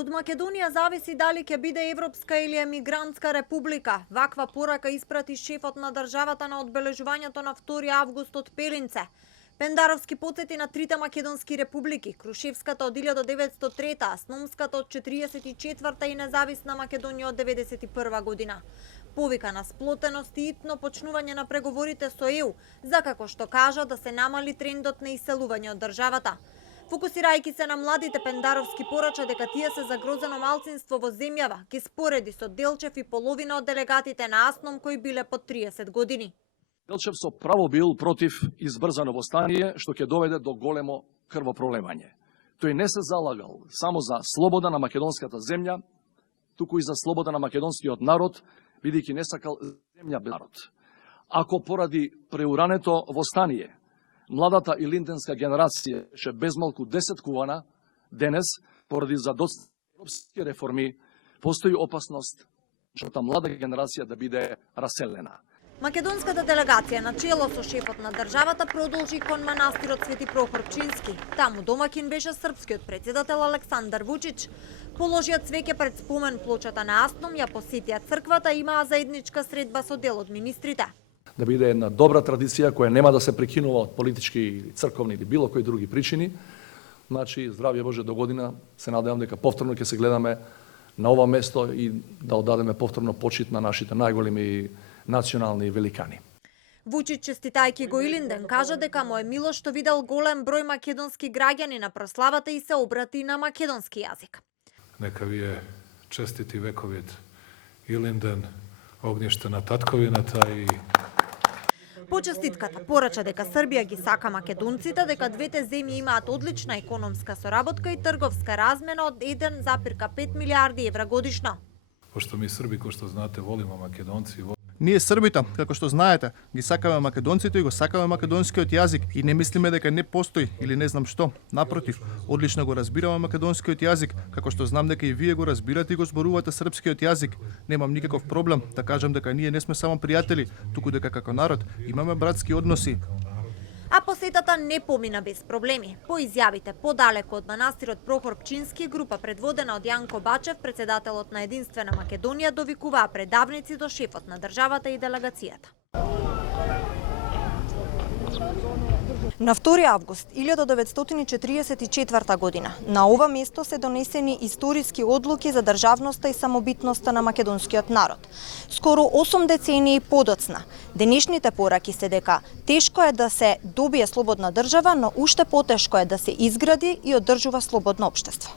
Од Македонија зависи дали ќе биде европска или емигрантска република. Ваква порака испрати шефот на државата на одбележувањето на 2 август од Пелинце. Пендаровски потсети на трите македонски републики, Крушевската од 1903, Сномската од 44 и независна Македонија од 91 година. Повика на сплотеност и итно почнување на преговорите со ЕУ, за како што кажа да се намали трендот на иселување од државата. Фокусирајќи се на младите, Пендаровски порача дека тие се загрозено малцинство во земјава, ки спореди со Делчев и половина од делегатите на АСНОМ кои биле под 30 години. Делчев со право бил против избрзано востание, што ќе доведе до големо крвопролевање. Тој не се залагал само за слобода на македонската земја, туку и за слобода на македонскиот народ, бидејќи не сакал земја без народ. Ако поради преурането востание, младата и линденска генерација ше безмалку 10 кувана, денес, поради задоцнати реформи, постои опасност што та млада генерација да биде раселена. Македонската делегација на чело со шефот на државата продолжи кон манастирот Свети Прохор Пчински. Таму домакин беше српскиот председател Александар Вучич. Положија цвеќе пред спомен плочата на АСНОМ, ја посетија црквата и имаа заедничка средба со дел од министрите. Да биде една добра традиција која нема да се прекинува од политички, црковни или било кои други причини. Значи, здравје Боже до година, се надевам дека повторно ќе се гледаме на ова место и да оддадеме повторно почит на нашите најголеми национални великани. Вучич, честитајќи го Илинден, кажа дека му е мило што видел голем број македонски граѓани на прославата и се обрати на македонски јазик. Нека ви е честити вековит Илинден, огниште на татковината и По честитката порача дека Србија ги сака македонците, дека двете земји имаат одлична економска соработка и трговска размена од 1,5 милиарди евра годишно. Пошто ми Срби, кој што знаете, волимо македонци. Ние Србите, како што знаете, ги сакаме македонците и го сакаме македонскиот јазик и не мислиме дека не постои или не знам што. Напротив, одлично го разбираме македонскиот јазик, како што знам дека и вие го разбирате и го зборувате српскиот јазик. Немам никаков проблем да кажам дека ние не сме само пријатели, туку дека како народ имаме братски односи. А посетата не помина без проблеми. По изјавите подалеку од манастирот Прохор Пчински, група предводена од Јанко Бачев, председателот на Единствена Македонија, довикуваа предавници до шефот на државата и делегацијата. На 2 август 1944 година на ова место се донесени историски одлуки за државноста и самобитноста на македонскиот народ. Скоро 8 децении подоцна, денешните пораки се дека тешко е да се добие слободна држава, но уште потешко е да се изгради и одржува слободно општество.